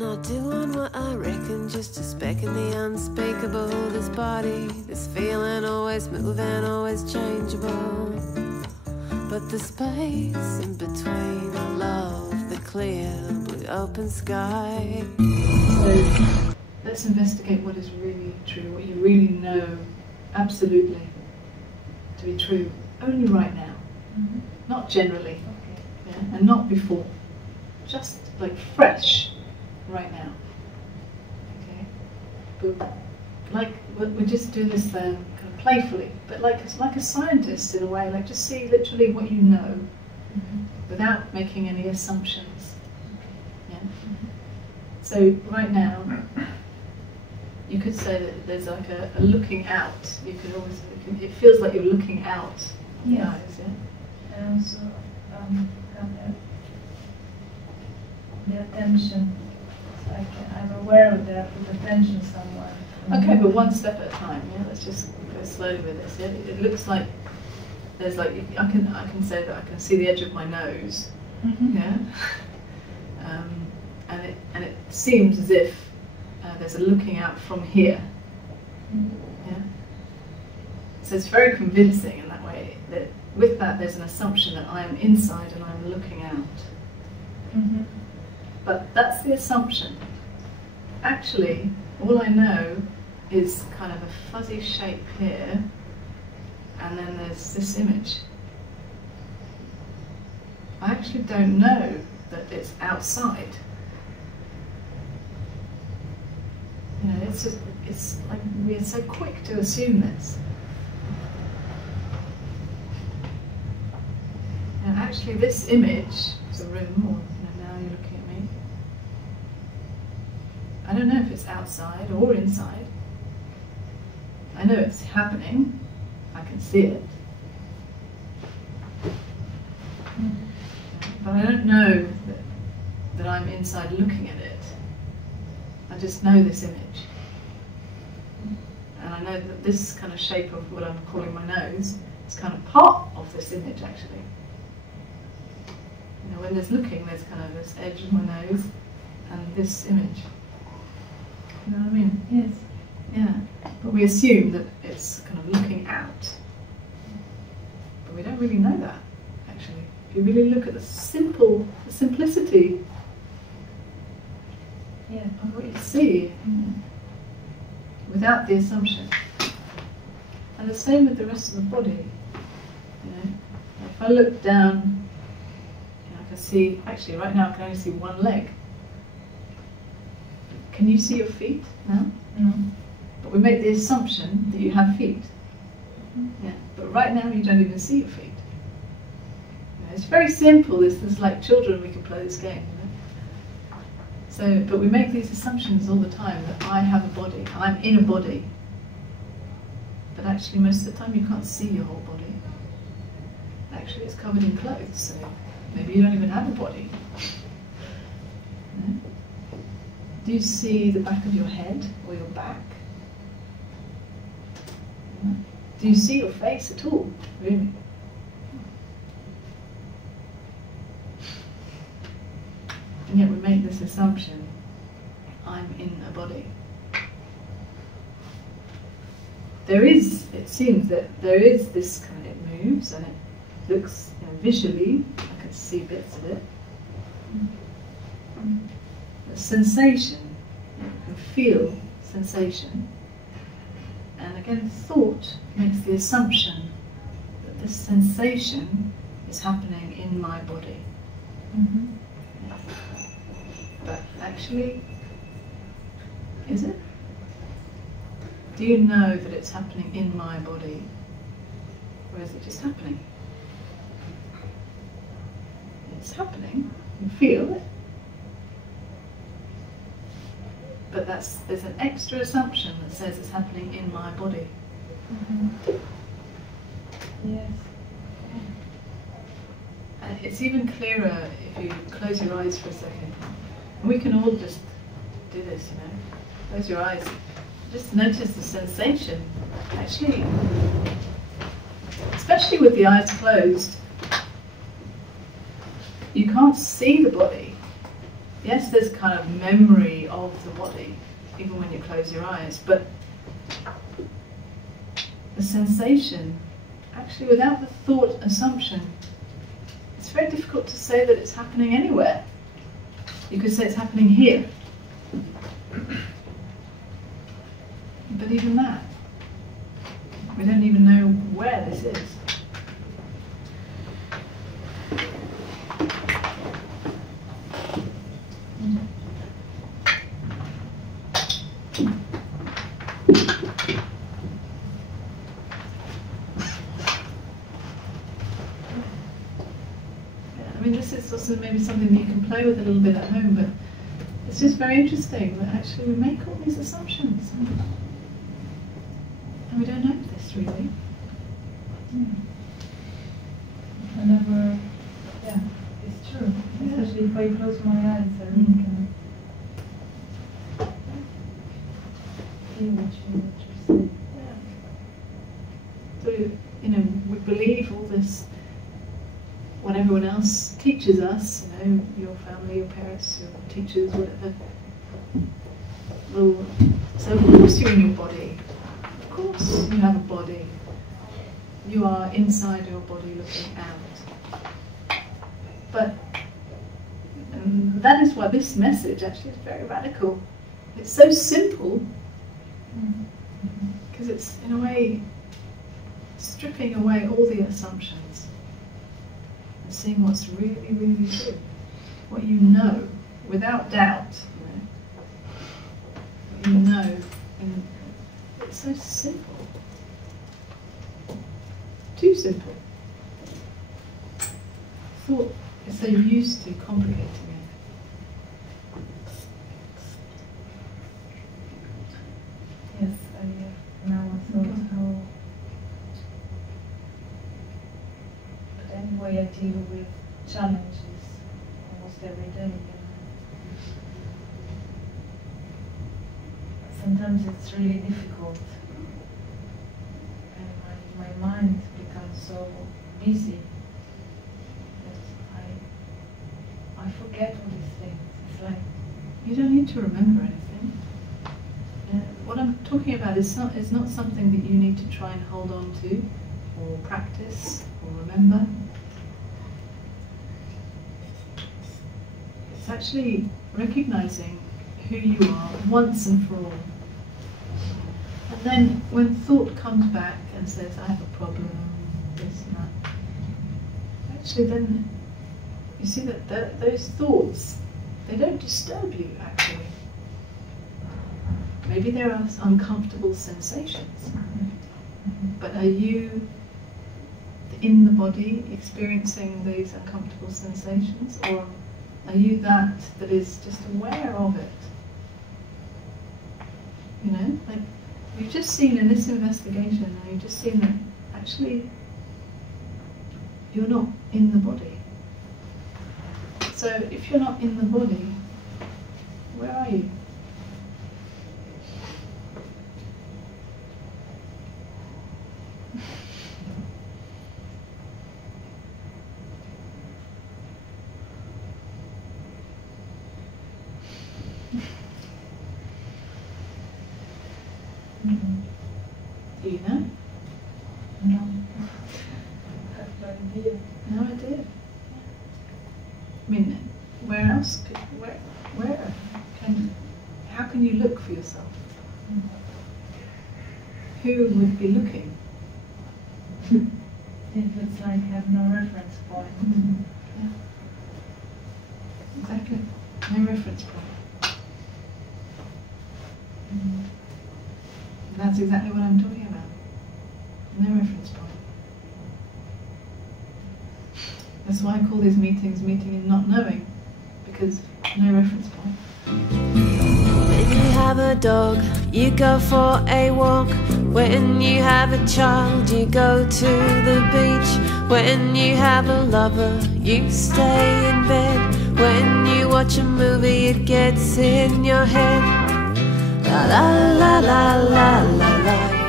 not doing what I reckon, just a speck in the unspeakable. This body, this feeling, always moving, always changeable. But the space in between, I love the clear blue open sky. So let's investigate what is really true, what you really know absolutely to be true, only right now, not generally, yeah? And not before, just like fresh right now. Okay, but like we just do this kind of playfully, but like it's like a scientist in a way, like just see literally what you know without making any assumptions. Yeah. So right now, you could say that there's like a looking out. You could always, it feels like you're looking out the eyes, yeah? And also kind of the attention. Like I'm aware of that with attention somewhere. Okay, but one step at a time. Yeah, let's just go slowly with this. Yeah? It looks like there's like I can say that I can see the edge of my nose. Yeah, and it seems as if there's a looking out from here. Yeah, so it's very convincing in that way. That with that, there's an assumption that I am inside and I'm looking out. But that's the assumption. Actually, all I know is kind of a fuzzy shape here, and then there's this image. I actually don't know that it's outside. You know, it's like we're so quick to assume this. Now, actually, this image is a room, or now you're looking at me. I don't know if it's outside or inside. I know it's happening. I can see it. But I don't know that I'm inside looking at it. I just know this image. And I know that this kind of shape of what I'm calling my nose is kind of part of this image, actually. You know, when there's looking, there's kind of this edge of my nose and this image. You know what I mean? Yes. Yeah. But we assume that it's kind of looking out. But we don't really know that, actually. If you really look at the simplicity of what you see, without the assumption. And the same with the rest of the body. You know, if I look down, I can see, actually right now I can only see one leg. Can you see your feet now? No. But we make the assumption that you have feet. Yeah. But right now you don't even see your feet. You know, it's very simple. This is like children, we can play this game. You know? So, but we make these assumptions all the time that I have a body, I'm in a body. But actually most of the time you can't see your whole body. Actually it's covered in clothes, so maybe you don't even have a body. You know? Do you see the back of your head or your back? Do you see your face at all, really? And yet we make this assumption, I'm in a body. There is, it seems that there is this kind of, it moves and it looks, you know, visually, I can see bits of it. The sensation, you can feel sensation. And again, thought makes the assumption that this sensation is happening in my body. But actually, is it? Do you know that it's happening in my body? Or is it just happening? It's happening, you feel it. But there's an extra assumption that says it's happening in my body. Yes. And it's even clearer if you close your eyes for a second. And we can all just do this, you know. Close your eyes. Just notice the sensation. Actually, especially with the eyes closed, you can't see the body. yes, there's kind of memory of the body, even when you close your eyes, but the sensation, actually without the thought assumption, it's very difficult to say that it's happening anywhere. You could say it's happening here. But even that, we don't even know where this is. I mean, this is also maybe something that you can play with a little bit at home, but it's just very interesting that actually we make all these assumptions. And we don't know this really. Whenever, yeah, it's true. Especially if I close my eyes, I really can feel what you're saying. Yeah. So, you know, we believe all this, what everyone else teaches us, you know, your family, your parents, your teachers, whatever. Well, so of course you're in your body. Of course you have a body. You are inside your body looking out. But that is why this message actually is very radical. It's so simple because it's in a way stripping away all the assumptions and seeing what's really, really true. What you know without doubt. You know, and it's so simple. Too simple. Thought is so used to complicating it. Yes, now I thought how, but anyway I deal with challenges almost every day. Sometimes it's really difficult, and my mind becomes so busy that I forget all these things. It's like You don't need to remember anything. What I'm talking about is not something that you need to try and hold on to, or practice, or remember. It's actually recognizing who you are once and for all. And then when thought comes back and says, I have a problem, this and that, actually then you see that those thoughts, they don't disturb you actually. Maybe there are uncomfortable sensations, but are you in the body experiencing these uncomfortable sensations, or are you that is just aware of it? You know, like you've just seen in this investigation, you've just seen that actually you're not in the body. So if you're not in the body, where are you? Do you know? no, I have no idea. No idea. I mean, where else could, how can you look for yourself? Who would be looking? If it's like have no reference point. Yeah. Exactly. No reference point. That's exactly what I'm talking about. No reference point. That's why I call these meetings meeting in not knowing, because no reference point. When you have a dog, you go for a walk. When you have a child, you go to the beach. When you have a lover, you stay in bed. When you watch a movie, it gets in your head. La la la la la la la.